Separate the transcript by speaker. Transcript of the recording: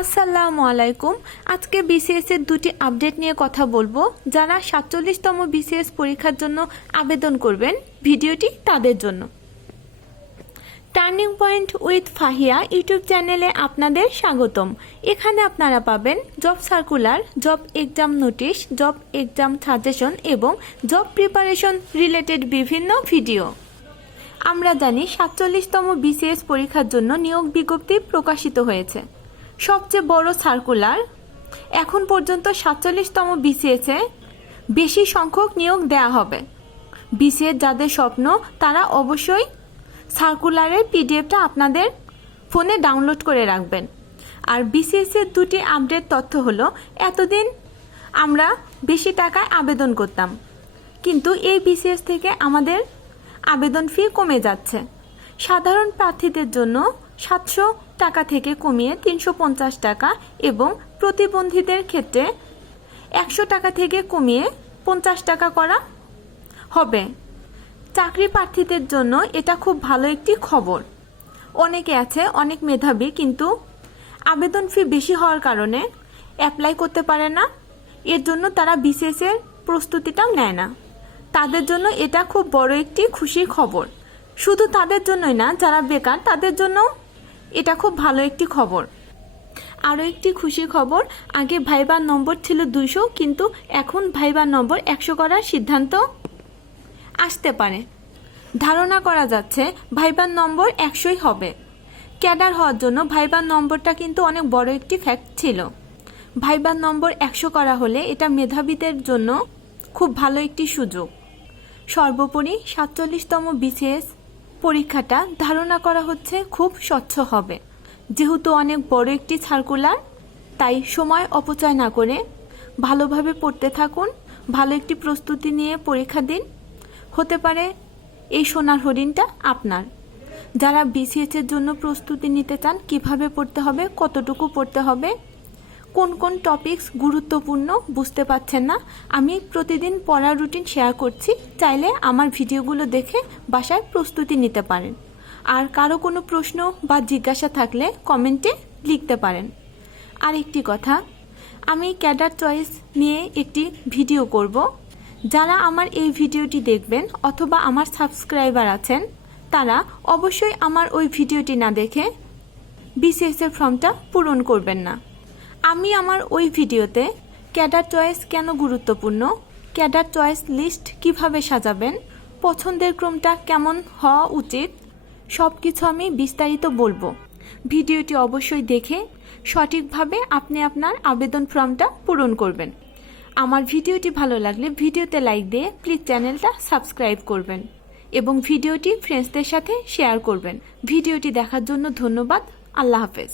Speaker 1: আসসালামু আলাইকুম। আজকে বিসিএস এর দুটি আপডেট নিয়ে কথা বলব। যারা সাতচল্লিশতম বিসিএস পরীক্ষার জন্য আবেদন করবেন, ভিডিওটি তাদের জন্য। Turning point with Fahia YouTube চ্যানেলে আপনাদের স্বাগতম। এখানে আপনারা পাবেন job circular job exam notice job exam suggestion এবং জব প্রিপারেশন রিলেটেড বিভিন্ন ভিডিও আমরা জানি সাতচল্লিশতম বিসিএস পরীক্ষার জন্য নিয়োগ বিজ্ঞপ্তি প্রকাশিত হয়েছে। সবচেয়ে বড় সার্কুলার? এখন পর্যন্ত সাতচল্লিশতম বিসিএসে বেশি সংখ্যক নিয়োগ দেয়া হবে। বিসিএস যাদের স্বপ্ন, তারা অবশ্যই সার্কুলারের পিডিএফটা আপনাদের ফোনে ডাউনলোড করে রাখবেন। আর বিসিএস এর দুটি আপডেট তথ্য হলো, এতদিন আমরা বেশি টাকায় আবেদন করতাম, কিন্তু এই বিসিএস থেকে আমাদের আবেদন ফি কমে যাচ্ছে। সাধারণ প্রার্থীদের জন্য সাতশো টাকা থেকে কমিয়ে তিনশো পঞ্চাশ টাকা এবং প্রতিবন্ধীদের ক্ষেত্রে একশো টাকা থেকে কমিয়ে পঞ্চাশ টাকা করা হবে। চাকরি প্রার্থীদের জন্য এটা খুব ভালো একটি খবর। অনেকে আছে, অনেক মেধাবী কিন্তু আবেদন ফি বেশি হওয়ার কারণে অ্যাপ্লাই করতে পারে না। এর জন্য তারা এর প্রস্তুতিটাও নেয় না। তাদের জন্য এটা খুব বড় একটি খুশির খবর। শুধু তাদের জন্যই না, যারা বেকার তাদের জন্য এটা খুব ভালো একটি খবর। আরও একটি খুশি খবর, আগে ভাইবার নম্বর ছিল দুশো কিন্তু এখন ভাইবার নম্বর একশো করার সিদ্ধান্ত আসতে পারে। ধারণা করা যাচ্ছে ভাইবার নম্বর একশোই হবে। ক্যাডার হওয়ার জন্য ভাইবার নম্বরটা কিন্তু অনেক বড় একটি ফ্যাক্ট ছিল। ভাইবার নম্বর একশো করা হলে এটা মেধাবীদের জন্য খুব ভালো একটি সুযোগ। সর্বোপরি সাতচল্লিশতম বিসিএস পরীক্ষাটা ধারণা করা হচ্ছে খুব স্বচ্ছ হবে। যেহেতু অনেক বড় একটি সার্কুলার, তাই সময় অপচয় না করে ভালোভাবে পড়তে থাকুন, ভালো একটি প্রস্তুতি নিয়ে পরীক্ষা দিন। হতে পারে এই সোনার হরিণটা আপনার। যারা বিসিএস এর জন্য প্রস্তুতি নিতে চান, কীভাবে পড়তে হবে, কতটুকু পড়তে হবে কোন কোন টপিকস গুরুত্বপূর্ণ বুঝতে পারছেন না, আমি প্রতিদিন পড়ার রুটিন শেয়ার করছি। চাইলে আমার ভিডিওগুলো দেখে বাসায় প্রস্তুতি নিতে পারেন। আর কারও কোনো প্রশ্ন বা জিজ্ঞাসা থাকলে কমেন্টে লিখতে পারেন। আর একটি কথা, আমি ক্যাডার চয়েস নিয়ে একটি ভিডিও করব। যারা আমার এই ভিডিওটি দেখবেন অথবা আমার সাবস্ক্রাইবার আছেন, তারা অবশ্যই আমার ওই ভিডিওটি না দেখে বিসিএস এর ফর্মটা পূরণ করবেন না। আমি আমার ওই ভিডিওতে ক্যাডার চয়েস কেন গুরুত্বপূর্ণ, ক্যাডার চয়েস লিস্ট কীভাবে সাজাবেন, পছন্দের ক্রমটা কেমন হওয়া উচিত সব কিছু আমি বিস্তারিত বলব। ভিডিওটি অবশ্যই দেখে সঠিকভাবে আপনি আপনার আবেদন ফর্মটা পূরণ করবেন। আমার ভিডিওটি ভালো লাগলে ভিডিওতে লাইক দিয়ে প্লিজ চ্যানেলটা সাবস্ক্রাইব করবেন এবং ভিডিওটি ফ্রেন্ডসদের সাথে শেয়ার করবেন। ভিডিওটি দেখার জন্য ধন্যবাদ। আল্লাহ হাফেজ।